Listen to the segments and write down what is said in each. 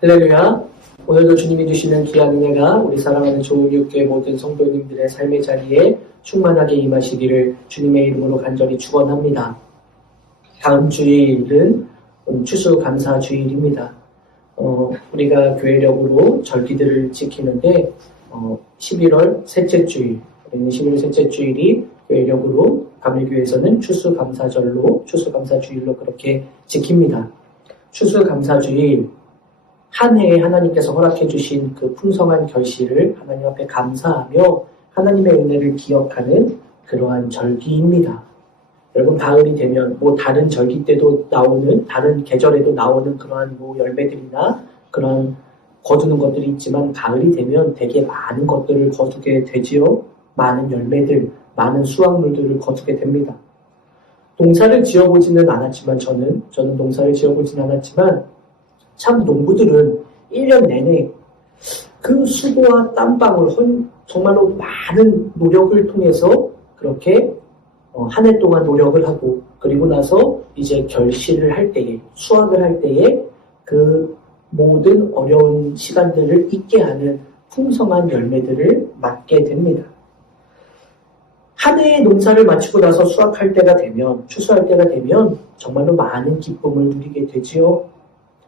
할렐루야. 오늘도 주님이 주시는 귀한 은혜가 우리 사랑하는 조은육교회 모든 성도님들의 삶의 자리에 충만하게 임하시기를 주님의 이름으로 간절히 축원합니다. 다음 주일은 추수감사주일입니다. 우리가 교회력으로 절기들을 지키는데 11월 셋째 주일, 우리는 11월 셋째 주일이 교회력으로 감리교회에서는 추수감사주일로 그렇게 지킵니다. 추수감사주일, 한 해에 하나님께서 허락해 주신 그 풍성한 결실을 하나님 앞에 감사하며 하나님의 은혜를 기억하는 그러한 절기입니다. 여러분, 가을이 되면 다른 절기 때도 나오는, 다른 계절에도 나오는 그러한 열매들이나 그런 거두는 것들이 있지만 가을이 되면 되게 많은 것들을 거두게 되지요. 많은 열매들, 많은 수확물들을 거두게 됩니다. 농사를 지어보지는 않았지만 저는 농사를 지어보지는 않았지만 참 농부들은 1년 내내 그 수고와 땀방울, 정말로 많은 노력을 통해서 그렇게 한 해 동안 노력을 하고 그리고 나서 이제 결실을 할 때에, 수확을 할 때에 그 모든 어려운 시간들을 잊게 하는 풍성한 열매들을 맞게 됩니다. 한 해의 농사를 마치고 나서 수확할 때가 되면, 추수할 때가 되면 정말로 많은 기쁨을 누리게 되지요.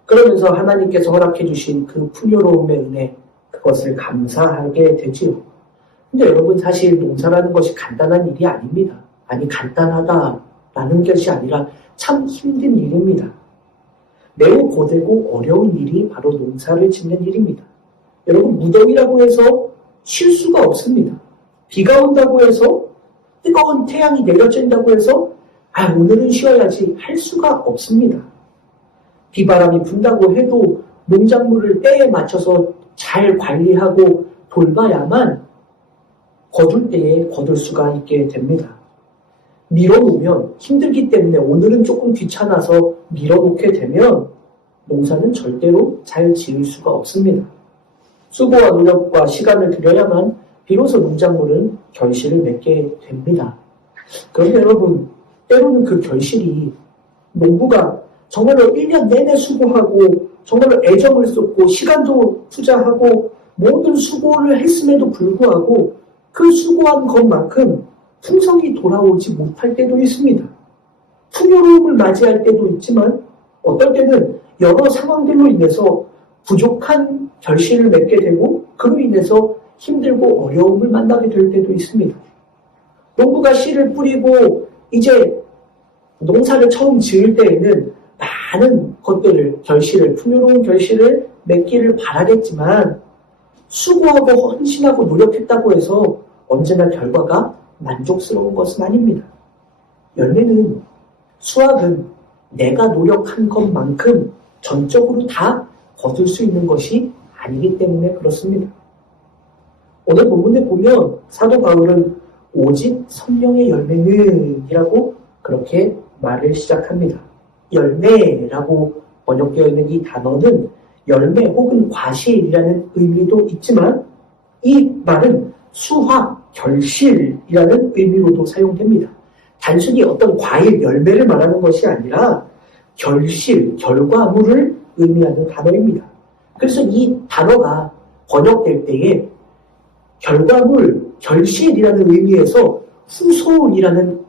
그러면서 하나님께서 허락해 주신 그 풍요로움의 은혜, 그것을 감사하게 되지요. 근데 여러분, 사실 농사라는 것이 간단한 일이 아닙니다. 아니, 간단하다라는 것이 아니라 참 힘든 일입니다. 매우 고되고 어려운 일이 바로 농사를 짓는 일입니다. 여러분, 무더위라고 해서 쉴 수가 없습니다. 비가 온다고 해서, 뜨거운 태양이 내려진다고 해서 오늘은 쉬어야지 할 수가 없습니다. 비바람이 분다고 해도 농작물을 때에 맞춰서 잘 관리하고 돌봐야만 거둘 때에 거둘 수가 있게 됩니다. 밀어놓으면 힘들기 때문에 오늘은 조금 귀찮아서 밀어놓게 되면 농사는 절대로 잘 지을 수가 없습니다. 수고와 노력과 시간을 들여야만 비로소 농작물은 결실을 맺게 됩니다. 그런데 여러분, 때로는 그 결실이 농부가 정말로 1년 내내 수고하고 정말로 애정을 쏟고 시간도 투자하고 모든 수고를 했음에도 불구하고 그 수고한 것만큼 풍성이 돌아오지 못할 때도 있습니다. 풍요로움을 맞이할 때도 있지만 어떨 때는 여러 상황들로 인해서 부족한 결실을 맺게 되고 그로 인해서 힘들고 어려움을 만나게 될 때도 있습니다. 농부가 씨를 뿌리고 이제 농사를 처음 지을 때에는 많은 것들을, 풍요로운 결실을 맺기를 바라겠지만 수고하고 헌신하고 노력했다고 해서 언제나 결과가 만족스러운 것은 아닙니다. 열매는, 수확은 내가 노력한 것만큼 전적으로 다 거둘 수 있는 것이 아니기 때문에 그렇습니다. 오늘 본문에 보면 사도 바울은 오직 성령의 열매는 이라고 그렇게 말을 시작합니다. 열매라고 번역되어 있는 이 단어는 열매 혹은 과실이라는 의미도 있지만 이 말은 수확, 결실이라는 의미로도 사용됩니다. 단순히 어떤 과일, 열매를 말하는 것이 아니라 결실, 결과물을 의미하는 단어입니다. 그래서 이 단어가 번역될 때에 결과물, 결실이라는 의미에서 후손이라는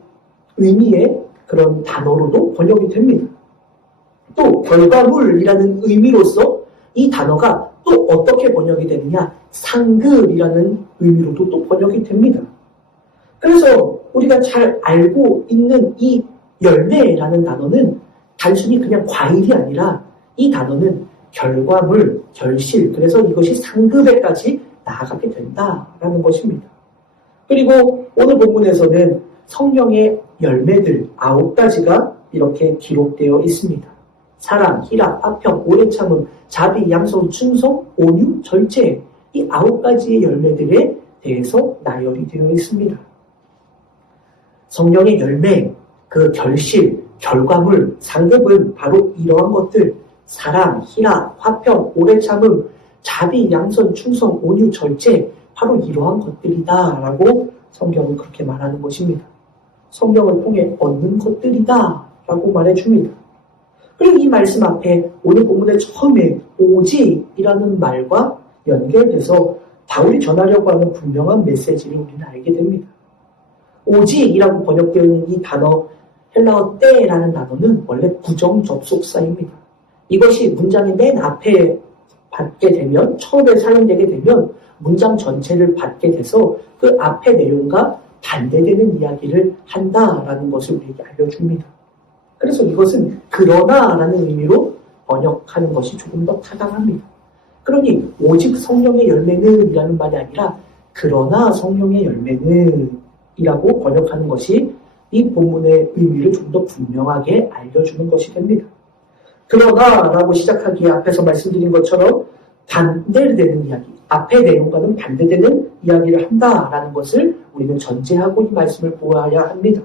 의미의 그런 단어로도 번역이 됩니다. 또 결과물이라는 의미로서 이 단어가 또 어떻게 번역이 되느냐? 상급이라는 의미로도 또 번역이 됩니다. 그래서 우리가 잘 알고 있는 이 열매라는 단어는 단순히 그냥 과일이 아니라 이 단어는 결과물, 결실, 그래서 이것이 상급에까지 나아가게 된다라는 것입니다. 그리고 오늘 본문에서는 성령의 열매들 9가지가 이렇게 기록되어 있습니다. 사랑, 희락, 화평, 오래 참음, 자비, 양선, 충성, 온유, 절제, 이 9가지의 열매들에 대해서 나열이 되어 있습니다. 성령의 열매, 그 결실, 결과물, 상급은 바로 이러한 것들, 사랑, 희락, 화평, 오래 참음, 자비, 양선, 충성, 온유, 절제, 바로 이러한 것들이다라고 성경은 그렇게 말하는 것입니다. 성경을 통해 얻는 것들이다라고 말해줍니다. 그리고 이 말씀 앞에 오늘 본문의 처음에 오직이라는 말과 연결돼서 바울이 전하려고 하는 분명한 메시지를 우리는 알게 됩니다. 오직이라고 번역되어 있는 이 단어, 헬라어 때라는 단어는 원래 부정 접속사입니다. 이것이 문장의 맨 앞에 받게 되면, 처음에 사용되게 되면 문장 전체를 받게 돼서 그 앞의 내용과 반대되는 이야기를 한다라는 것을 우리에게 알려줍니다. 그래서 이것은 그러나라는 의미로 번역하는 것이 조금 더 타당합니다. 그러니 오직 성령의 열매는 이라는 말이 아니라 그러나 성령의 열매는 이라고 번역하는 것이 이 본문의 의미를 좀 더 분명하게 알려주는 것이 됩니다. 그러나라고 시작하기에 앞에서 말씀드린 것처럼 반대되는 이야기, 앞의 내용과는 반대되는 이야기를 한다라는 것을 우리는 전제하고 이 말씀을 보아야 합니다.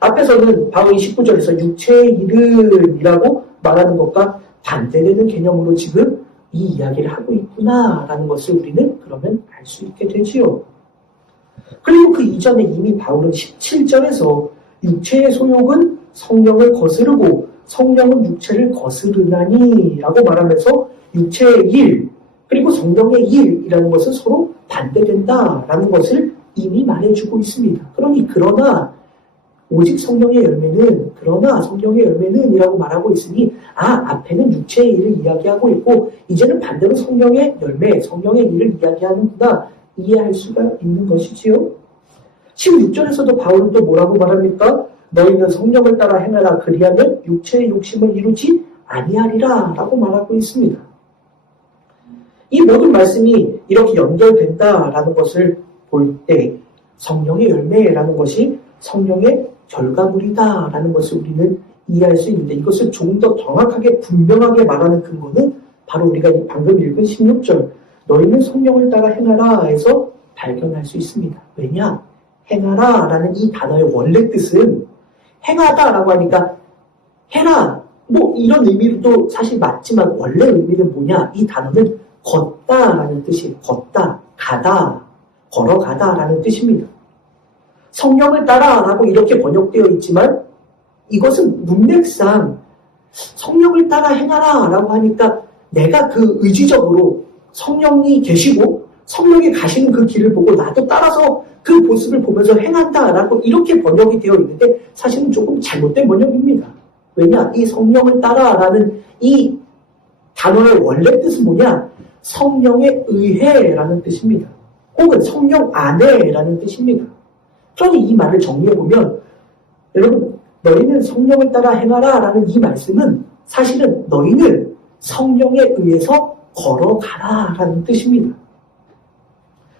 앞에서는 바울이 19절에서 육체의 일은이라고 말하는 것과 반대되는 개념으로 지금 이 이야기를 하고 있구나라는 것을 우리는 그러면 알 수 있게 되지요. 그리고 그 이전에 이미 바울은 17절에서 육체의 소욕은 성령을 거스르고 성령은 육체를 거스르나니 라고 말하면서 육체의 일 그리고 성령의 일이라는 것은 서로 반대된다라는 것을 이미 말해주고 있습니다. 그러나 오직 성령의 열매는 그러나 성령의 열매는 이라고 말하고 있으니 앞에는 육체의 일을 이야기하고 있고 이제는 반대로 성령의 열매, 성령의 일을 이야기하는구나 이해할 수가 있는 것이지요. 16절에서도 바울은 또 뭐라고 말합니까? 너희는 성령을 따라 행하라 그리하면 육체의 욕심을 이루지 아니하리라 라고 말하고 있습니다. 이 모든 말씀이 이렇게 연결된다라는 것을 볼 때 성령의 열매라는 것이 성령의 결과물이다라는 것을 우리는 이해할 수 있는데 이것을 조금 더 정확하게 분명하게 말하는 근거는 바로 우리가 방금 읽은 16절 너희는 성령을 따라 행하라 해서 발견할 수 있습니다. 왜냐? 행하라 라는 이 단어의 원래 뜻은 행하다라고 하니까 해라 뭐 이런 의미로도 사실 맞지만 원래 의미는 뭐냐? 이 단어는 걷다라는 뜻이에요. 걷다, 가다, 걸어가다라는 뜻입니다. 성령을 따라라고 이렇게 번역되어 있지만 이것은 문맥상 성령을 따라 행하라라고 하니까 내가 그 의지적으로 성령이 계시고 성령이 가시는 그 길을 보고 나도 따라서 그 모습을 보면서 행한다라고 이렇게 번역이 되어 있는데 사실은 조금 잘못된 번역입니다. 왜냐? 이 성령을 따라라는 이 단어의 원래 뜻은 뭐냐? 성령에 의해라는 뜻입니다. 혹은 성령 안에라는 뜻입니다. 그러니 이 말을 정리해보면 여러분 너희는 성령을 따라 행하라 라는 이 말씀은 사실은 너희는 성령에 의해서 걸어가라 라는 뜻입니다.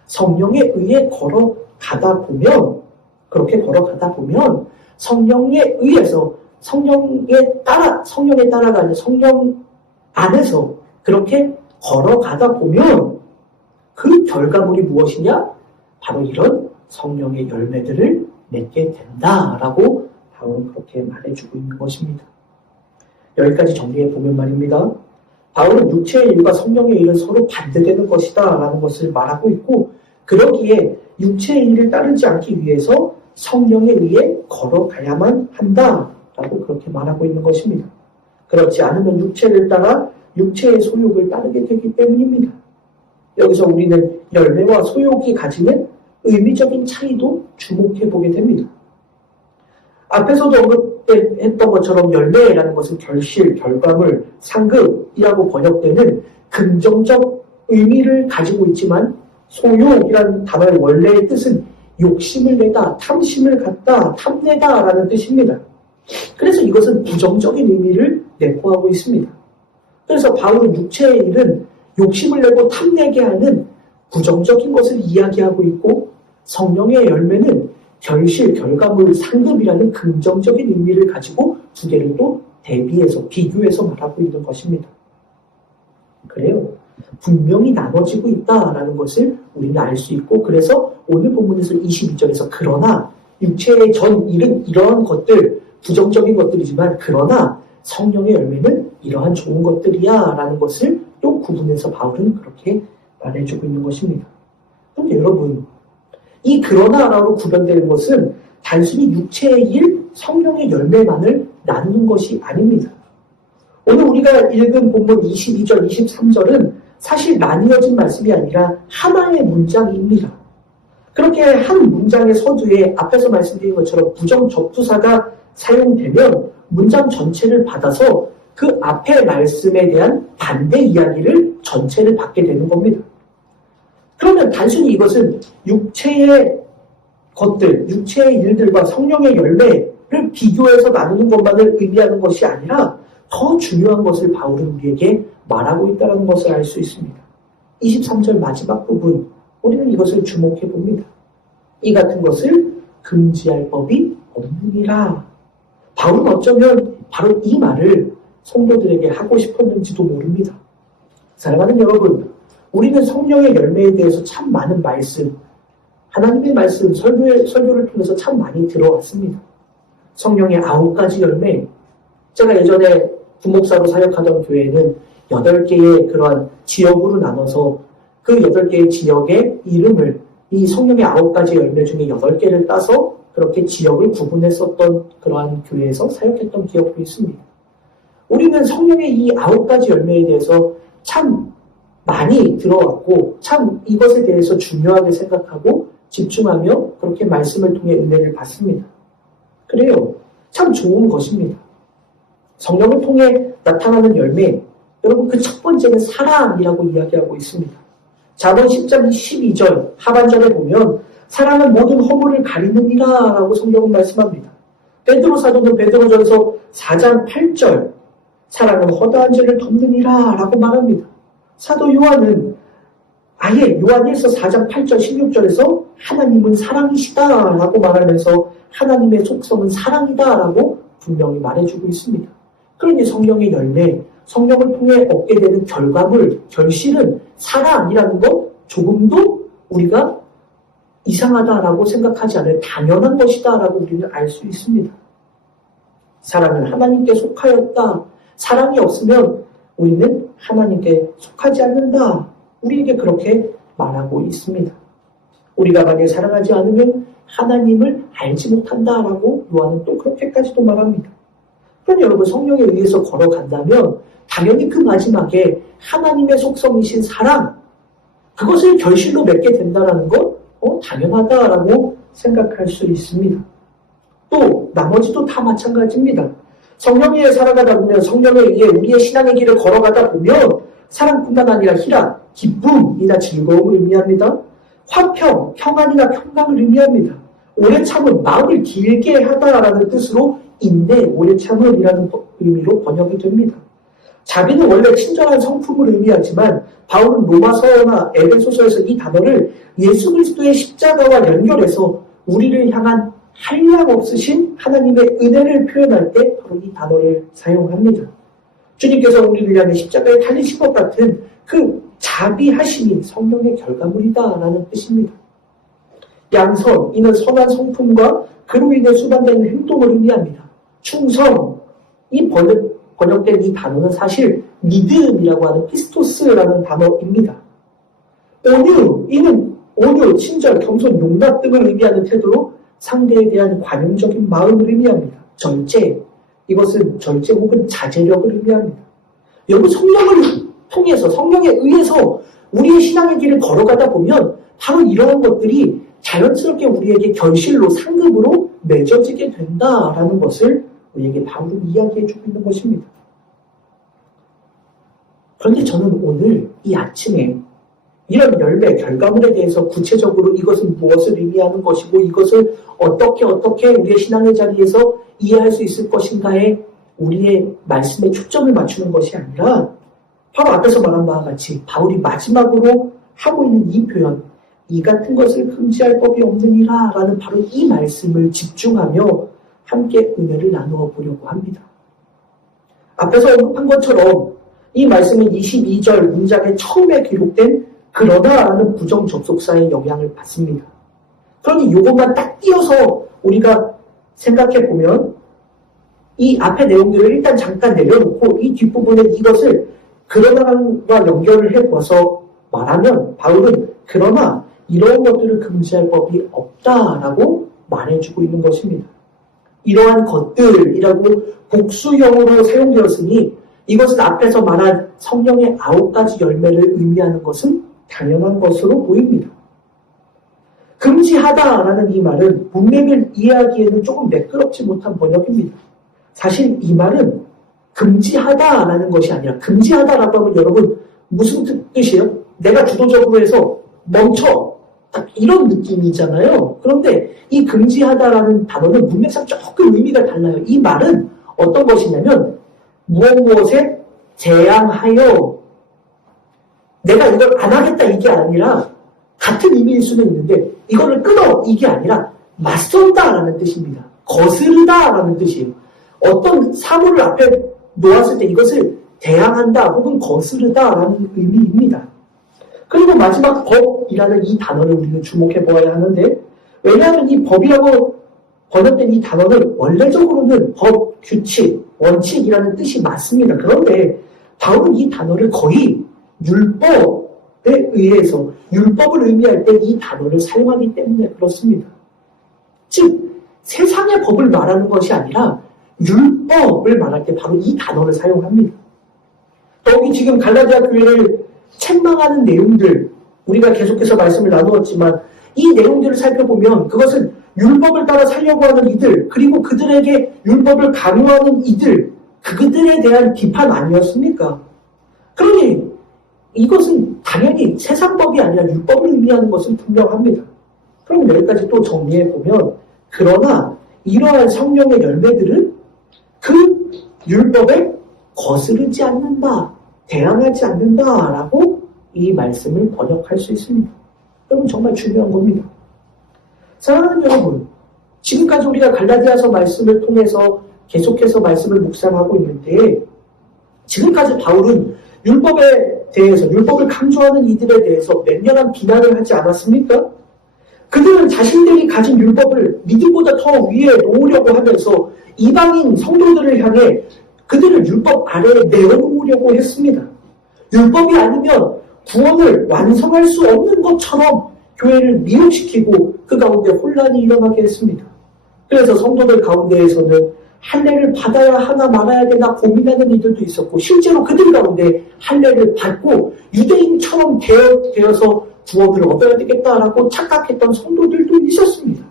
성령에 의해 걸어가다 보면 그렇게 걸어가다 보면 성령에 의해서 성령에 따라가 아니라 성령 안에서 그렇게 걸어가다 보면 그 결과물이 무엇이냐? 바로 이런 성령의 열매들을 맺게 된다라고 바울은 그렇게 말해주고 있는 것입니다. 여기까지 정리해보면 말입니다. 바울은 육체의 일과 성령의 일은 서로 반대되는 것이다 라는 것을 말하고 있고 그러기에 육체의 일을 따르지 않기 위해서 성령에 의해 걸어가야만 한다라고 그렇게 말하고 있는 것입니다. 그렇지 않으면 육체를 따라 육체의 소욕을 따르게 되기 때문입니다. 여기서 우리는 열매와 소욕이 가지는 의미적인 차이도 주목해보게 됩니다. 앞에서도 언급했던 것처럼 열매라는 것은 결실, 결과물, 상급이라고 번역되는 긍정적 의미를 가지고 있지만 소욕이라는 단어의 원래의 뜻은 욕심을 내다, 탐심을 갖다, 탐내다 라는 뜻입니다. 그래서 이것은 부정적인 의미를 내포하고 있습니다. 그래서 바울은 육체의 일은 욕심을 내고 탐내게 하는 부정적인 것을 이야기하고 있고 성령의 열매는 결실, 결과물, 상급이라는 긍정적인 의미를 가지고 두 개를 또 대비해서 비교해서 말하고 있는 것입니다. 그래요. 분명히 나눠지고 있다라는 것을 우리는 알 수 있고 그래서 오늘 본문에서 22절에서 그러나 육체의 전 일은 이러한 것들, 부정적인 것들이지만 그러나 성령의 열매는 이러한 좋은 것들이야 라는 것을 또 구분해서 바울은 그렇게 말해주고 있는 것입니다. 그런데 여러분 이 그러나라로 구별되는 것은 단순히 육체의 일, 성령의 열매만을 나누는 것이 아닙니다. 오늘 우리가 읽은 본문 22절, 23절은 사실 나뉘어진 말씀이 아니라 하나의 문장입니다. 그렇게 한 문장의 서두에 앞에서 말씀드린 것처럼 부정접두사가 사용되면 문장 전체를 받아서 그 앞의 말씀에 대한 반대 이야기를 전체를 받게 되는 겁니다. 그러면 단순히 이것은 육체의 것들, 육체의 일들과 성령의 열매를 비교해서 나누는 것만을 의미하는 것이 아니라 더 중요한 것을 바울은 우리에게 말하고 있다는 것을 알 수 있습니다. 23절 마지막 부분, 우리는 이것을 주목해 봅니다. 이 같은 것을 금지할 법이 없느니라. 바울은 어쩌면 바로 이 말을 성도들에게 하고 싶었는지도 모릅니다. 사랑하는 여러분, 우리는 성령의 열매에 대해서 참 많은 말씀, 하나님의 말씀, 설교를 통해서 참 많이 들어왔습니다. 성령의 9가지 열매, 제가 예전에 부목사로 사역하던 교회는 8개의 그러한 지역으로 나눠서 그 8개의 지역의 이름을 이 성령의 9가지 열매 중에 8개를 따서 그렇게 지역을 구분했었던 그러한 교회에서 사역했던 기억도 있습니다. 우리는 성령의 이 9가지 열매에 대해서 참 많이 들어왔고 참 이것에 대해서 중요하게 생각하고 집중하며 그렇게 말씀을 통해 은혜를 받습니다. 그래요. 참 좋은 것입니다. 성령을 통해 나타나는 열매, 여러분 그 첫 번째는 사랑이라고 이야기하고 있습니다. 잠언 10장 12절 하반절에 보면 사랑은 모든 허물을 가리느니라 라고 성경은 말씀합니다. 베드로 사도는 베드로전서 4장 8절 사랑은 허다한 죄를 덮느니라 라고 말합니다. 사도 요한은 아예 요한일서 4장 8절 16절에서 하나님은 사랑이시다 라고 말하면서 하나님의 속성은 사랑이다 라고 분명히 말해주고 있습니다. 그러니 성령의 열매, 성령을 통해 얻게 되는 결과물, 결실은 사랑이라는 것 조금도 우리가 이상하다라고 생각하지 않을 당연한 것이다라고 우리는 알 수 있습니다. 사랑은 하나님께 속하였다. 사랑이 없으면 우리는 하나님께 속하지 않는다. 우리에게 그렇게 말하고 있습니다. 우리가 만약 사랑하지 않으면 하나님을 알지 못한다라고 요한은 또 그렇게까지도 말합니다. 그럼 여러분 성령에 의해서 걸어간다면 당연히 그 마지막에 하나님의 속성이신 사랑, 그것을 결실로 맺게 된다는 것 당연하다라고 생각할 수 있습니다. 또 나머지도 다 마찬가지입니다. 성령에 살아가다 보면 성령에 의해 우리의 신앙의 길을 걸어가다 보면 사랑뿐만 아니라 희락, 기쁨이나 즐거움을 의미합니다. 화평, 평안이나 평강을 의미합니다. 오래 참은 마음을 길게 하다라는 뜻으로 인내, 오래 참음이라는 의미로 번역이 됩니다. 자비는 원래 친절한 성품을 의미하지만 바울은 로마서나 에베소서에서 이 단어를 예수 그리스도의 십자가와 연결해서 우리를 향한 한량 없으신 하나님의 은혜를 표현할 때 바로 이 단어를 사용합니다. 주님께서 우리를 향해 십자가에 달리신 것 같은 그 자비하심이 성령의 결과물이다라는 뜻입니다. 양선, 이는 선한 성품과 그로 인해 수반되는 행동을 의미합니다. 충성, 이 번역된 이 단어는 사실 믿음이라고 하는 피스토스라는 단어입니다. 온유, 이는 온유, 친절, 겸손, 용납 등을 의미하는 태도로 상대에 대한 관용적인 마음을 의미합니다. 절제, 이것은 절제 혹은 자제력을 의미합니다. 여러분 성령을 통해서 성령에 의해서 우리의 신앙의 길을 걸어가다 보면 바로 이러한 것들이 자연스럽게 우리에게 결실로 상급으로 맺어지게 된다라는 것을 우리에게 바울은 이야기해주고 있는 것입니다. 그런데 저는 오늘 이 아침에 이런 열매, 결과물에 대해서 구체적으로 이것은 무엇을 의미하는 것이고 이것을 어떻게 우리의 신앙의 자리에서 이해할 수 있을 것인가에 우리의 말씀에 초점을 맞추는 것이 아니라 바로 앞에서 말한 바와 같이 바울이 마지막으로 하고 있는 이 표현, 이 같은 것을 금지할 법이 없느니라 라는 바로 이 말씀을 집중하며 함께 은혜를 나누어 보려고 합니다. 앞에서 언급한 것처럼 이 말씀은 22절 문장의 처음에 기록된 그러나라는 부정 접속사의 영향을 받습니다. 그러니 이것만 딱 띄어서 우리가 생각해 보면 이 앞의 내용들을 일단 잠깐 내려놓고 이 뒷부분에 이것을 그러나와 연결을 해봐서 말하면 바울은 그러나 이러한 것들을 금지할 법이 없다라고 말해주고 있는 것입니다. 이러한 것들이라고 복수형으로 사용되었으니 이것은 앞에서 말한 성령의 9가지 열매를 의미하는 것은 당연한 것으로 보입니다. 금지하다라는 이 말은 문맥을 이해하기에는 조금 매끄럽지 못한 번역입니다. 사실 이 말은 금지하다라는 것이 아니라, 금지하다라고 하면 여러분 무슨 뜻이에요? 내가 주도적으로 해서 멈춰, 딱 이런 느낌이잖아요. 그런데 이 금지하다라는 단어는 문맥상 조금 의미가 달라요. 이 말은 어떤 것이냐면 무엇에 재앙하여, 내가 이걸 안 하겠다 이게 아니라, 같은 의미일 수는 있는데 이거를 끊어 이게 아니라 맞선다라는 뜻입니다. 거스르다라는 뜻이에요. 어떤 사물을 앞에 놓았을 때 이것을 대항한다 혹은 거스르다라는 의미입니다. 그리고 마지막 법이라는 이 단어를 우리는 주목해 보아야 하는데, 왜냐하면 이 법이라고 번역된 이 단어는 원래적으로는 법, 규칙, 원칙이라는 뜻이 맞습니다. 그런데 바울은 이 단어를 거의 율법에 의해서, 율법을 의미할 때 이 단어를 사용하기 때문에 그렇습니다. 즉 세상의 법을 말하는 것이 아니라 율법을 말할 때 바로 이 단어를 사용합니다. 여기 지금 갈라디아 교회를 책망하는 내용들, 우리가 계속해서 말씀을 나누었지만 이 내용들을 살펴보면 그것은 율법을 따라 살려고 하는 이들, 그리고 그들에게 율법을 강요하는 이들, 그들에 대한 비판 아니었습니까? 그러니 이것은 당연히 세상법이 아니라 율법을 의미하는 것은 분명합니다. 그럼 여기까지 또 정리해보면, 그러나 이러한 성령의 열매들은 그 율법에 거스르지 않는다, 대항하지 않는다라고 이 말씀을 번역할 수 있습니다. 여러분 정말 중요한 겁니다. 사랑하는 여러분, 지금까지 우리가 갈라디아서 말씀을 통해서 계속해서 말씀을 묵상하고 있는데, 지금까지 바울은 율법에 대해서, 율법을 강조하는 이들에 대해서 맹렬한 비난을 하지 않았습니까? 그들은 자신들이 가진 율법을 믿음보다 더 위에 놓으려고 하면서 이방인 성도들을 향해 그들을 율법 아래에 내어놓으려고 했습니다. 율법이 아니면 구원을 완성할 수 없는 것처럼 교회를 미혹시키고 그 가운데 혼란이 일어나게 했습니다. 그래서 성도들 가운데에서는 할례를 받아야 하나 말아야 되나 고민하는 이들도 있었고, 실제로 그들 가운데 할례를 받고 유대인처럼 되어서 구원을 얻어야 되겠다라고 착각했던 성도들도 있었습니다.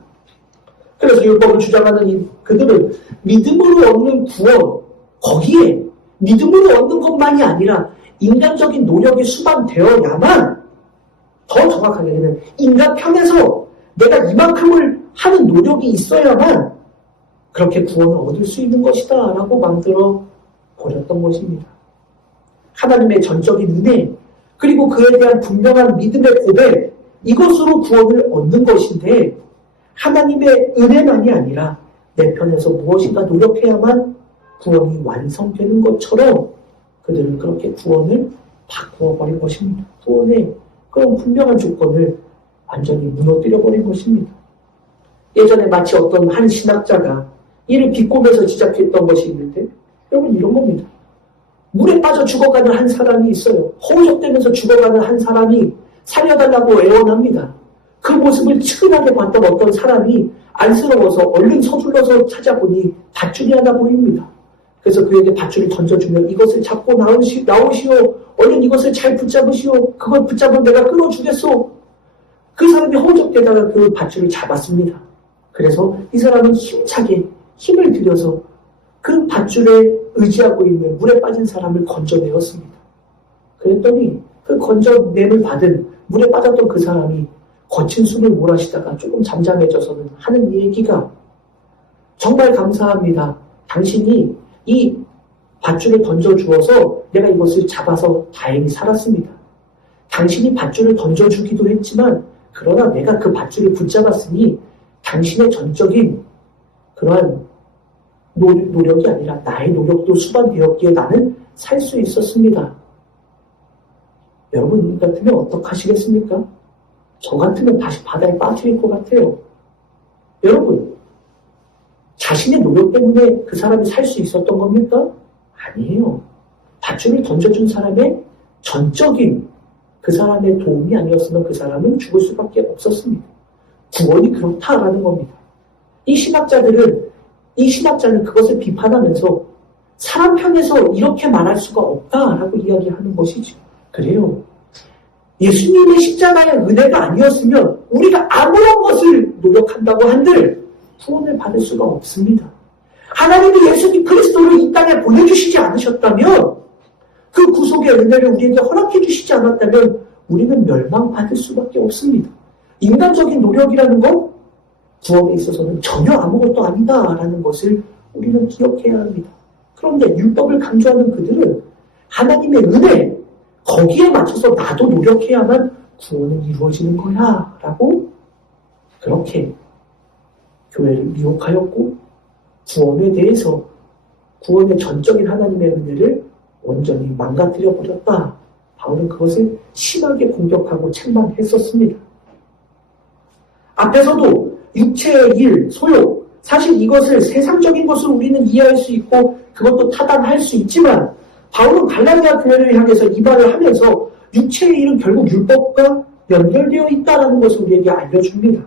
그래서 율법을 주장하는 그들은 믿음으로 얻는 구원, 거기에 믿음으로 얻는 것만이 아니라 인간적인 노력이 수반되어야만, 더 정확하게는 인간 편에서 내가 이만큼을 하는 노력이 있어야만 그렇게 구원을 얻을 수 있는 것이다 라고 만들어 버렸던 것입니다. 하나님의 전적인 은혜, 그리고 그에 대한 분명한 믿음의 고백, 이것으로 구원을 얻는 것인데, 하나님의 은혜만이 아니라 내 편에서 무엇인가 노력해야만 구원이 완성되는 것처럼 그들은 그렇게 구원을 바꾸어 버린 것입니다. 구원의 그런 분명한 조건을 완전히 무너뜨려 버린 것입니다. 예전에 마치 어떤 한 신학자가 이를 비꼬면서 지적했던 것이 있는데, 여러분 이런 겁니다. 물에 빠져 죽어가는 한 사람이 있어요. 허우적대면서 죽어가는 한 사람이 살려달라고 애원합니다. 그 모습을 측은하게 봤던 어떤 사람이 안쓰러워서 얼른 서둘러서 찾아보니 밧줄이 하나 보입니다. 그래서 그에게 밧줄을 던져주면 이것을 잡고 나오시오. 얼른 이것을 잘 붙잡으시오. 그걸 붙잡으면 내가 끌어주겠소. 그 사람이 허우적대다가 그 밧줄을 잡았습니다. 그래서 이 사람은 힘차게 힘을 들여서 그 밧줄에 의지하고 있는 물에 빠진 사람을 건져내었습니다. 그랬더니 그 건져냄을 받은 물에 빠졌던 그 사람이 거친 숨을 몰아쉬다가 조금 잠잠해져서는 하는 얘기가, 정말 감사합니다. 당신이 이 밧줄을 던져주어서 내가 이것을 잡아서 다행히 살았습니다. 당신이 밧줄을 던져주기도 했지만, 그러나 내가 그 밧줄을 붙잡았으니 당신의 전적인 그러한 노력이 아니라 나의 노력도 수반되었기에 나는 살 수 있었습니다. 여러분 같으면 어떡하시겠습니까? 저 같으면 다시 바다에 빠질 것 같아요. 여러분, 자신의 노력 때문에 그 사람이 살 수 있었던 겁니까? 아니에요. 밧줄을 던져준 사람의 전적인 그 사람의 도움이 아니었으면 그 사람은 죽을 수밖에 없었습니다. 구원이 그렇다라는 겁니다. 이 신학자는 그것을 비판하면서 사람 편에서 이렇게 말할 수가 없다라고 이야기하는 것이죠. 그래요. 예수님의 십자가의 은혜가 아니었으면 우리가 아무런 것을 노력한다고 한들 구원을 받을 수가 없습니다. 하나님이 예수님 그리스도를 이 땅에 보내주시지 않으셨다면, 그 구속의 은혜를 우리에게 허락해 주시지 않았다면 우리는 멸망받을 수밖에 없습니다. 인간적인 노력이라는 건 구원에 있어서는 전혀 아무것도 아니다라는 것을 우리는 기억해야 합니다. 그런데 율법을 강조하는 그들은 하나님의 은혜, 거기에 맞춰서 나도 노력해야만 구원은 이루어지는 거야 라고 그렇게 교회를 미혹하였고, 구원에 대해서 구원의 전적인 하나님의 은혜를 온전히 망가뜨려 버렸다. 바울은 그것을 심하게 공격하고 책망했었습니다. 앞에서도 육체의 일, 소욕, 사실 이것을 세상적인 것으로 우리는 이해할 수 있고 그것도 타당할 수 있지만, 바울은 갈라디아 교회를 향해서 이 말을 하면서 육체의 일은 결국 율법과 연결되어 있다는 것을 우리에게 알려줍니다.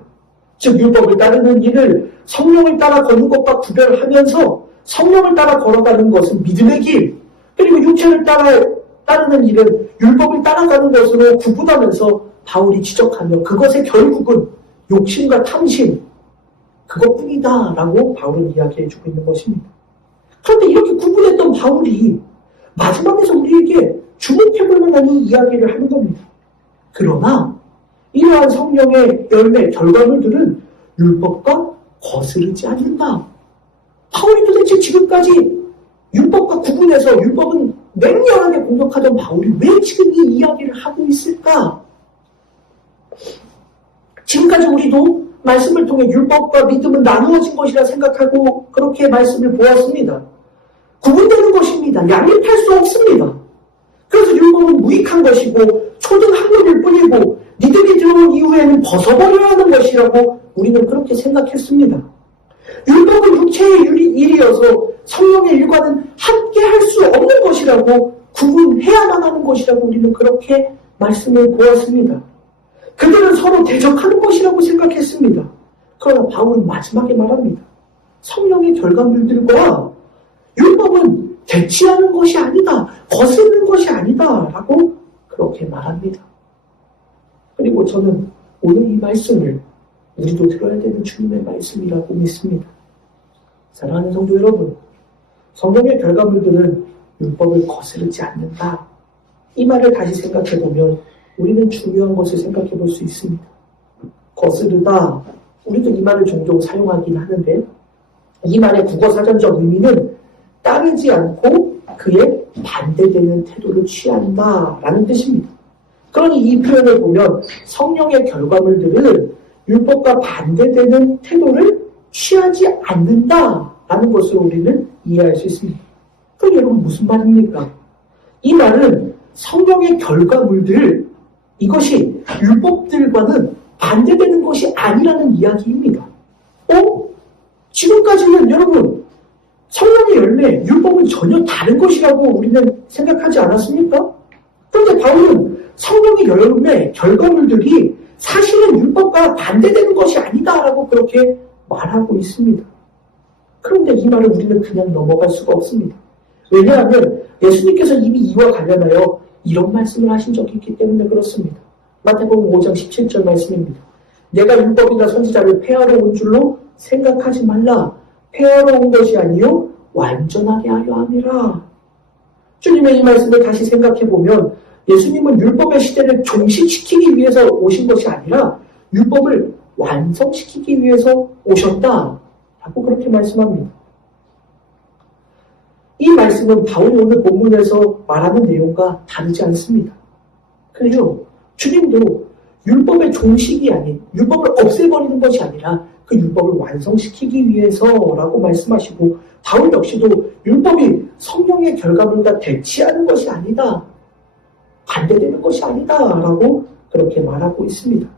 즉 율법을 따르는 일을 성령을 따라 걷는 것과 구별하면서 성령을 따라 걸어가는 것은 믿음의 길, 그리고 육체를 따르는 일은 율법을 따라가는 것으로 구분하면서 바울이 지적하며 그것의 결국은 욕심과 탐심, 그것뿐이다 라고 바울은 이야기해주고 있는 것입니다. 그런데 이렇게 구분했던 바울이 마지막에서 우리에게 주목해볼 만한 이 이야기를 하는 겁니다. 그러나 이러한 성령의 열매, 결과물들은 율법과 거스르지 않는다. 바울이 도대체 지금까지 율법과 구분해서 율법은 맹렬하게 공격하던 바울이 왜 지금 이 이야기를 하고 있을까? 지금까지 우리도 말씀을 통해 율법과 믿음은 나누어진 것이라 생각하고 그렇게 말씀을 보았습니다. 구분되는 것입니다. 양립할 수 없습니다. 그래서 율법은 무익한 것이고 초등학문일 뿐이고 믿음이 들어온 이후에는 벗어버려야 하는 것이라고 우리는 그렇게 생각했습니다. 율법은 육체의 일이어서 성령의 일과는 함께 할 수 없는 것이라고, 구분해야만 하는 것이라고 우리는 그렇게 말씀을 보았습니다. 그들은 서로 대적하는 것이라고 생각했습니다. 그러나 바울은 마지막에 말합니다. 성령의 결과물들과 율법은 대치하는 것이 아니다, 거스르는 것이 아니다 라고 그렇게 말합니다. 그리고 저는 오늘 이 말씀을 우리도 들어야 되는 주님의 말씀이라고 믿습니다. 사랑하는 성도 여러분, 성령의 결과물들은 율법을 거스르지 않는다. 이 말을 다시 생각해보면 우리는 중요한 것을 생각해볼 수 있습니다. 거스르다, 우리도 이 말을 종종 사용하긴 하는데, 이 말의 국어사전적 의미는 따르지 않고 그에 반대되는 태도를 취한다라는 뜻입니다. 그러니 이 표현을 보면 성령의 결과물들은 율법과 반대되는 태도를 취하지 않는다라는 것을 우리는 이해할 수 있습니다. 그럼 여러분 무슨 말입니까? 이 말은 성령의 결과물들, 이것이 율법들과는 반대되는 것이 아니라는 이야기입니다. 지금까지는 여러분 성령의 열매, 율법은 전혀 다른 것이라고 우리는 생각하지 않았습니까? 그런데 바울은 성령의 열매, 결과물들이 사실은 율법과 반대되는 것이 아니다라고 그렇게 말하고 있습니다. 그런데 이 말을 우리는 그냥 넘어갈 수가 없습니다. 왜냐하면 예수님께서 이미 이와 관련하여 이런 말씀을 하신 적이 있기 때문에 그렇습니다. 마태복음 5장 17절 말씀입니다. 내가 율법이나 선지자를 폐하러 온 줄로 생각하지 말라. 폐하러 온 것이 아니요 완전하게 하려 함이라. 주님의 이 말씀을 다시 생각해보면 예수님은 율법의 시대를 종식시키기 위해서 오신 것이 아니라 율법을 완성시키기 위해서 오셨다라고 그렇게 말씀합니다. 이 말씀은 바울이 오늘 본문에서 말하는 내용과 다르지 않습니다. 그래요. 주님도 율법의 종식이 아닌, 율법을 없애버리는 것이 아니라 그 율법을 완성시키기 위해서라고 말씀하시고, 바울 역시도 율법이 성령의 결과물과 대치하는 것이 아니다, 반대되는 것이 아니다라고 그렇게 말하고 있습니다.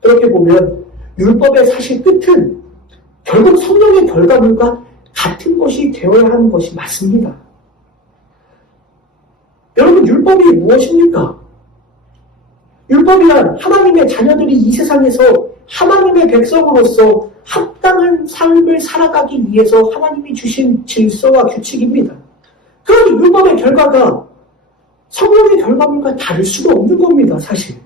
그렇게 보면 율법의 사실 끝은 결국 성령의 결과물과 같은 것이 되어야 하는 것이 맞습니다. 여러분, 율법이 무엇입니까? 율법이란 하나님의 자녀들이 이 세상에서 하나님의 백성으로서 합당한 삶을 살아가기 위해서 하나님이 주신 질서와 규칙입니다. 그러니 율법의 결과가 성령의 결과물과 다를 수가 없는 겁니다, 사실.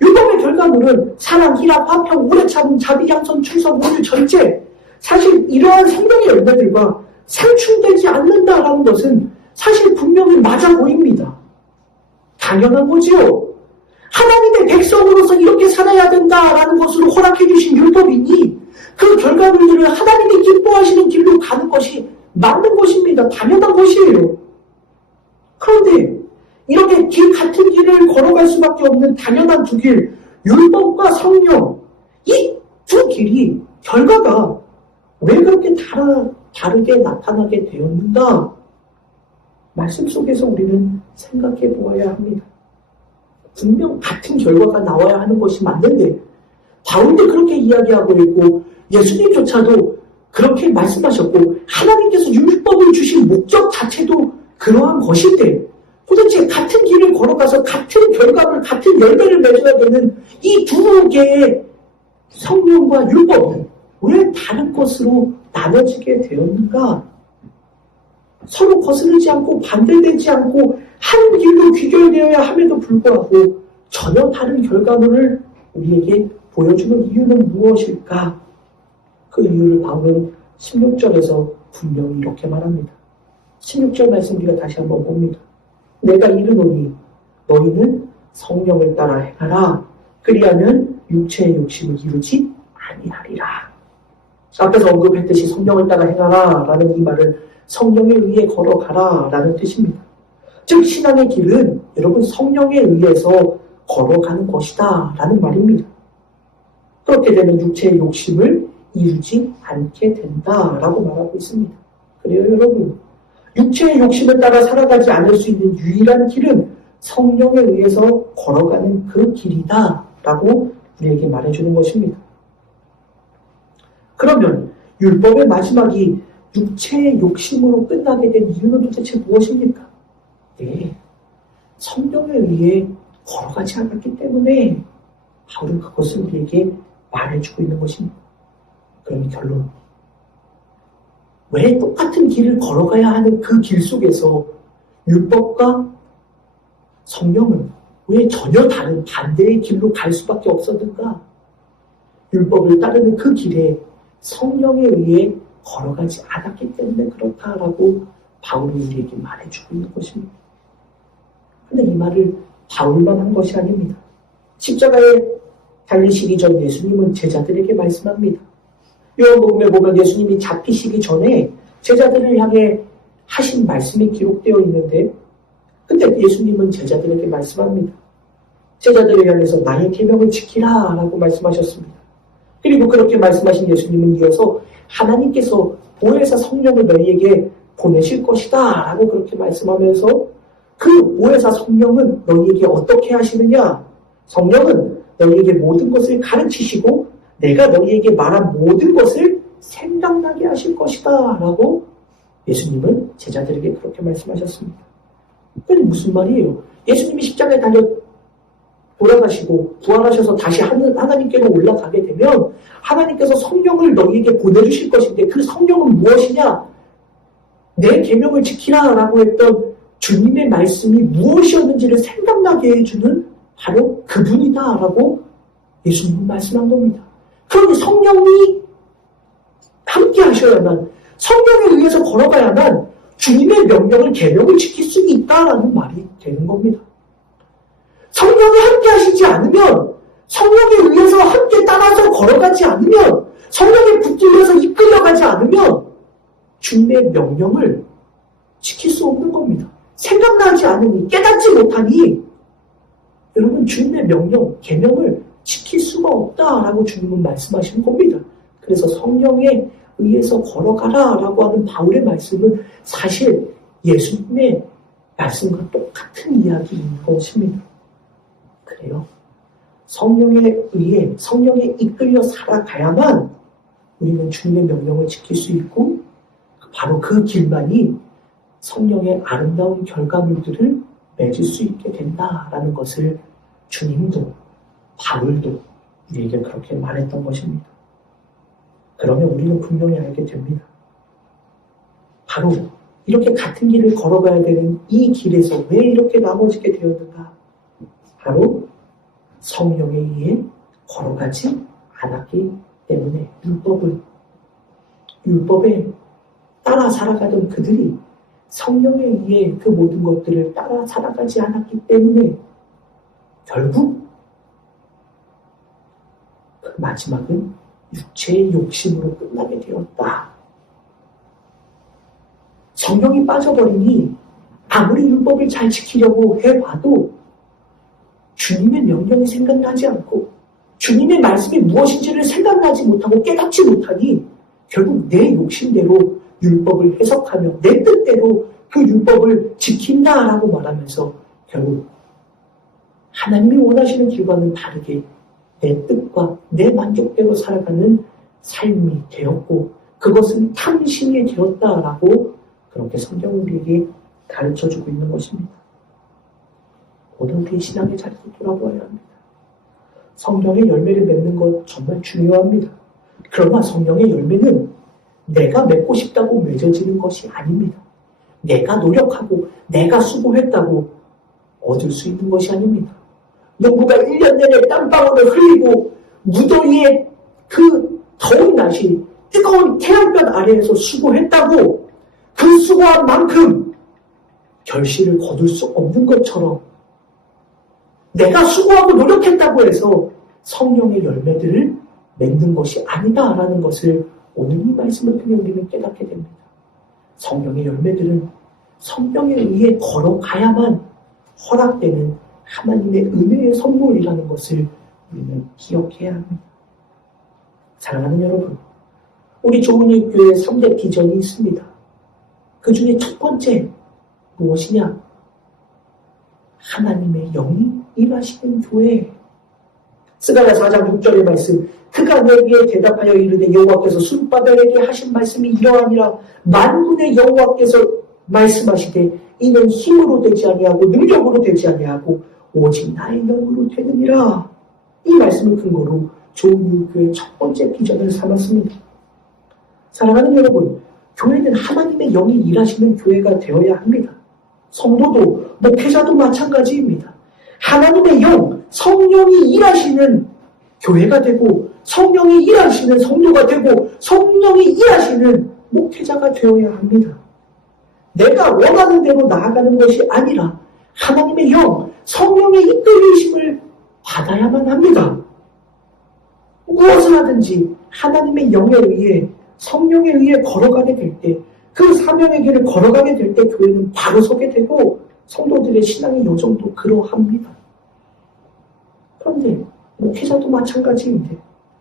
율법의 결과물은 사랑, 희락, 화평, 오래 참음, 자비, 양선, 충성, 온유, 절제. 사실 이러한 성령의 열매들과 상충되지 않는다라는 것은 사실 분명히 맞아 보입니다. 당연한 거지요. 하나님의 백성으로서 이렇게 살아야 된다라는 것으로 허락해 주신 율법이니 그 결과물들을 하나님이 기뻐하시는 길로 가는 것이 맞는 것입니다. 당연한 것이에요. 그런데 이렇게 같은 길을 걸어갈 수밖에 없는 당연한 두 길, 율법과 성령, 이 두 길이 결과가 왜 그렇게 다르게 나타나게 되었는가? 말씀 속에서 우리는 생각해 보아야 합니다. 분명 같은 결과가 나와야 하는 것이 맞는데 바울도 그렇게 이야기하고 있고 예수님조차도 그렇게 말씀하셨고 하나님께서 율법을 주신 목적 자체도 그러한 것인데 도대체 같은 길을 걸어가서 같은 결과물, 같은 열매를 맺어야 되는 이 두 개의 성령과 율법이 왜 다른 것으로 나눠지게 되었는가? 서로 거스르지 않고 반대되지 않고 한 길로 귀결되어야 함에도 불구하고 전혀 다른 결과물을 우리에게 보여주는 이유는 무엇일까? 그 이유를 바울은 16절에서 분명히 이렇게 말합니다. 16절 말씀 우리가 다시 한번 봅니다. 내가 이르노니 너희는 성령을 따라 행하라. 그리하면 육체의 욕심을 이루지 아니하리라. 앞에서 언급했듯이 성령을 따라 행하라 라는 이 말은 성령에 의해 걸어가라 라는 뜻입니다. 즉 신앙의 길은 여러분 성령에 의해서 걸어가는 것이다 라는 말입니다. 그렇게 되면 육체의 욕심을 이루지 않게 된다라고 말하고 있습니다. 그래요 여러분, 육체의 욕심을 따라 살아가지 않을 수 있는 유일한 길은 성령에 의해서 걸어가는 그 길이다 라고 우리에게 말해주는 것입니다. 그러면 율법의 마지막이 육체의 욕심으로 끝나게 된 이유는 도대체 무엇입니까? 네, 성령에 의해 걸어가지 않았기 때문에 바울은 그것을 우리에게 말해주고 있는 것입니다. 그럼 결론, 왜 똑같은 길을 걸어가야 하는 그 길 속에서 율법과 성령은 왜 전혀 다른 반대의 길로 갈 수밖에 없었는가? 율법을 따르는 그 길에 성령에 의해 걸어가지 않았기 때문에 그렇다라고 바울이 우리에게 말해주고 있는 것입니다. 그런데 이 말을 바울만 한 것이 아닙니다. 십자가에 달리시기 전 예수님은 제자들에게 말씀합니다. 요한복음에 보면 예수님이 잡히시기 전에 제자들을 향해 하신 말씀이 기록되어 있는데 근데 예수님은 제자들에게 말씀합니다. 제자들을 향해서 나의 계명을 지키라 라고 말씀하셨습니다. 그리고 그렇게 말씀하신 예수님은 이어서 하나님께서 보혜사 성령을 너희에게 보내실 것이다 라고 그렇게 말씀하면서 그 보혜사 성령은 너희에게 어떻게 하시느냐? 성령은 너희에게 모든 것을 가르치시고 내가 너희에게 말한 모든 것을 생각나게 하실 것이다 라고 예수님은 제자들에게 그렇게 말씀하셨습니다. 그게 무슨 말이에요? 예수님이 십자가에 달려 돌아가시고 부활하셔서 다시 하나님께로 올라가게 되면 하나님께서 성령을 너희에게 보내주실 것인데 그 성령은 무엇이냐? 내 계명을 지키라 라고 했던 주님의 말씀이 무엇이었는지를 생각나게 해주는 바로 그분이다 라고 예수님은 말씀한 겁니다. 그러니 성령이 함께 하셔야만, 성령에 의해서 걸어가야만 주님의 명령을, 계명을 지킬 수 있다라는 말이 되는 겁니다. 성령이 함께 하시지 않으면, 성령에 의해서 함께 따라서 걸어가지 않으면, 성령의 붙들려서 이끌려가지 않으면 주님의 명령을 지킬 수 없는 겁니다. 생각나지 않으니, 깨닫지 못하니 여러분 주님의 명령, 계명을 지킬 수가 없다라고 주님은 말씀하시는 겁니다. 그래서 성령에 의해서 걸어가라 라고 하는 바울의 말씀은 사실 예수님의 말씀과 똑같은 이야기인 것입니다. 그래요. 성령에 의해, 성령에 이끌려 살아가야만 우리는 주님의 명령을 지킬 수 있고 바로 그 길만이 성령의 아름다운 결과물들을 맺을 수 있게 된다라는 것을 주님도 바울도 우리에게 그렇게 말했던 것입니다. 그러면 우리는 분명히 알게 됩니다. 바로 이렇게 같은 길을 걸어가야 되는 이 길에서 왜 이렇게 넘어지게 되었는가? 바로 성령에 의해 걸어가지 않았기 때문에 율법에 따라 살아가던 그들이 성령에 의해 그 모든 것들을 따라 살아가지 않았기 때문에 결국 그 마지막은 육체의 욕심으로 끝나게 되었다. 성령이 빠져버리니 아무리 율법을 잘 지키려고 해봐도 주님의 명령이 생각나지 않고 주님의 말씀이 무엇인지를 생각나지 못하고 깨닫지 못하니 결국 내 욕심대로 율법을 해석하며 내 뜻대로 그 율법을 지킨다라고 말하면서 결국 하나님이 원하시는 길과는 다르게 내 뜻과 내 만족대로 살아가는 삶이 되었고 그것은 탐심이 되었다라고 그렇게 성경은 우리에게 가르쳐주고 있는 것입니다. 오늘 우리의 신앙의 자리도 돌아보아야 합니다. 성령의 열매를 맺는 것 정말 중요합니다. 그러나 성령의 열매는 내가 맺고 싶다고 맺어지는 것이 아닙니다. 내가 노력하고 내가 수고했다고 얻을 수 있는 것이 아닙니다. 농부가 1년 내내 땀방울을 흘리고 무더위에 그 더운 날씨 뜨거운 태양볕 아래에서 수고했다고 그 수고한 만큼 결실을 거둘 수 없는 것처럼 내가 수고하고 노력했다고 해서 성령의 열매들을 맺는 것이 아니다라는 것을 오늘 이 말씀을 통해 우리는 깨닫게 됩니다. 성령의 열매들은 성령에 의해 걸어가야만 허락되는 하나님의 은혜의 선물이라는 것을 우리는 기억해야 합니다. 사랑하는 여러분, 우리 조은일교회 3대 비전이 있습니다. 그 중에 첫 번째 무엇이냐? 하나님의 영이 일하시는 교회. 스가랴 4장 6절의 말씀, 그가 내게 대답하여 이르되 여호와께서 술바벨에게 하신 말씀이 이러하니라. 만군의 여호와께서 말씀하시되 이는 힘으로 되지 아니하고 능력으로 되지 아니하고 오직 나의 영으로 되느니라. 이 말씀을 근거로 조은일교회의 첫 번째 비전을 삼았습니다. 사랑하는 여러분, 교회는 하나님의 영이 일하시는 교회가 되어야 합니다. 성도도 목회자도 마찬가지입니다. 하나님의 영, 성령이 일하시는 교회가 되고 성령이 일하시는 성도가 되고 성령이 일하시는 목회자가 되어야 합니다. 내가 원하는 대로 나아가는 것이 아니라 하나님의 영, 성령의 이끌리심을 받아야만 합니다. 무엇을 하든지 하나님의 영에 의해 성령에 의해 걸어가게 될 때, 그 사명의 길을 걸어가게 될 때 교회는 바로 서게 되고 성도들의 신앙의 여정도 그러합니다. 그런데 목회자도 마찬가지인데,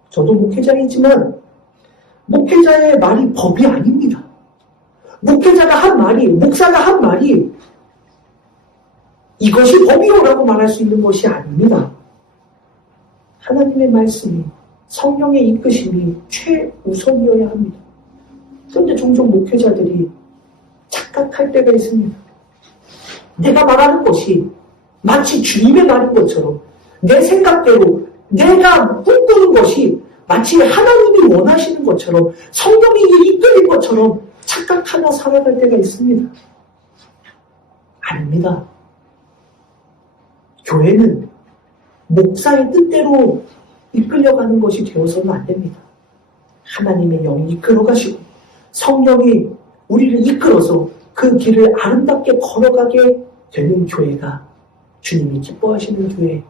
저도 목회자이지만 목회자의 말이 법이 아닙니다. 목회자가 한 말이, 목사가 한 말이 이것이 법이요라고 말할 수 있는 것이 아닙니다. 하나님의 말씀이, 성령의 이끄심이 최우선이어야 합니다. 그런데 종종 목회자들이 착각할 때가 있습니다. 내가 말하는 것이 마치 주님의 말인 것처럼, 내 생각대로 내가 꿈꾸는 것이 마치 하나님이 원하시는 것처럼, 성령이 이끌린 것처럼 착각하며 살아갈 때가 있습니다. 아닙니다. 교회는 목사의 뜻대로 이끌려가는 것이 되어서는 안 됩니다. 하나님의 영이 이끌어가시고 성령이 우리를 이끌어서 그 길을 아름답게 걸어가게 되는 교회가 주님이 기뻐하시는 교회.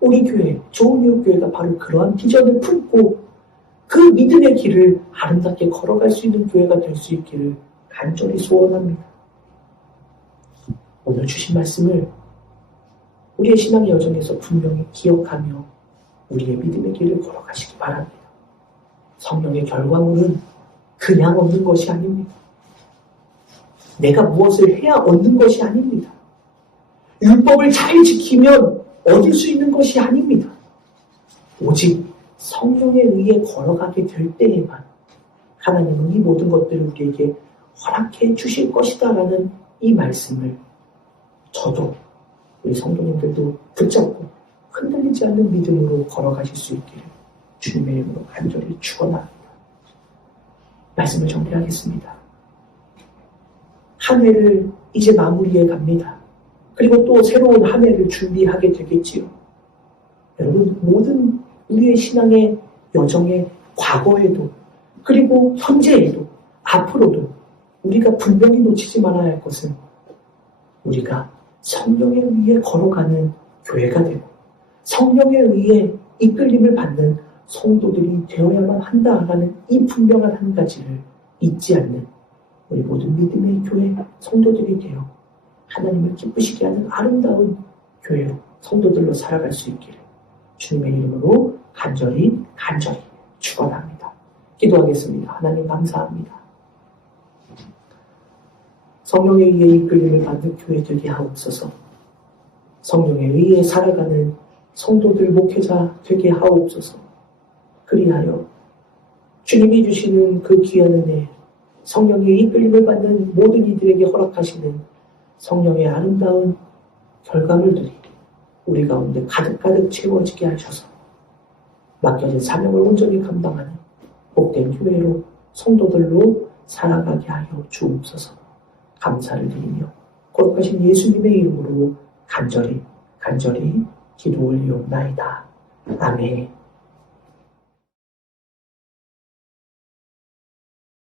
우리 교회, 조은일교회가 바로 그러한 비전을 품고 그 믿음의 길을 아름답게 걸어갈 수 있는 교회가 될 수 있기를 간절히 소원합니다. 오늘 주신 말씀을 우리의 신앙의 여정에서 분명히 기억하며 우리의 믿음의 길을 걸어가시기 바랍니다. 성령의 결과물은 그냥 얻는 것이 아닙니다. 내가 무엇을 해야 얻는 것이 아닙니다. 율법을 잘 지키면 얻을 수 있는 것이 아닙니다. 오직 성령에 의해 걸어가게 될 때에만 하나님은 이 모든 것들을 우리에게 허락해 주실 것이다라는 이 말씀을 저도 우리 성도님들도 붙잡고 흔들리지 않는 믿음으로 걸어가실 수 있기를 주님의 이름으로 간절히 축원합니다. 말씀을 정리하겠습니다. 한 해를 이제 마무리해 갑니다. 그리고 또 새로운 한 해를 준비하게 되겠지요. 여러분, 모든 우리의 신앙의 여정의 과거에도 그리고 현재에도 앞으로도 우리가 분명히 놓치지 말아야 할 것은 우리가 성령에 의해 걸어가는 교회가 되고 성령에 의해 이끌림을 받는 성도들이 되어야만 한다라는 이 분명한 한 가지를 잊지 않는 우리 모든 믿음의 교회 성도들이 되어 하나님을 기쁘시게 하는 아름다운 교회로 성도들로 살아갈 수 있기를 주님의 이름으로 간절히 축원합니다. 기도하겠습니다. 하나님 감사합니다. 성령에 의해 이끌림을 받는 교회 되게 하옵소서. 성령에 의해 살아가는 성도들 목회자 되게 하옵소서. 그리하여 주님이 주시는 그 귀한 은혜, 성령의 이끌림을 받는 모든 이들에게 허락하시는 성령의 아름다운 결과물들이 우리 가운데 가득가득 채워지게 하셔서 맡겨진 사명을 온전히 감당하는 복된 교회로 성도들로 살아가게 하여 주옵소서. 감사를 드리며 거룩하신 예수님의 이름으로 간절히 기도 올리옵나이다. 아멘.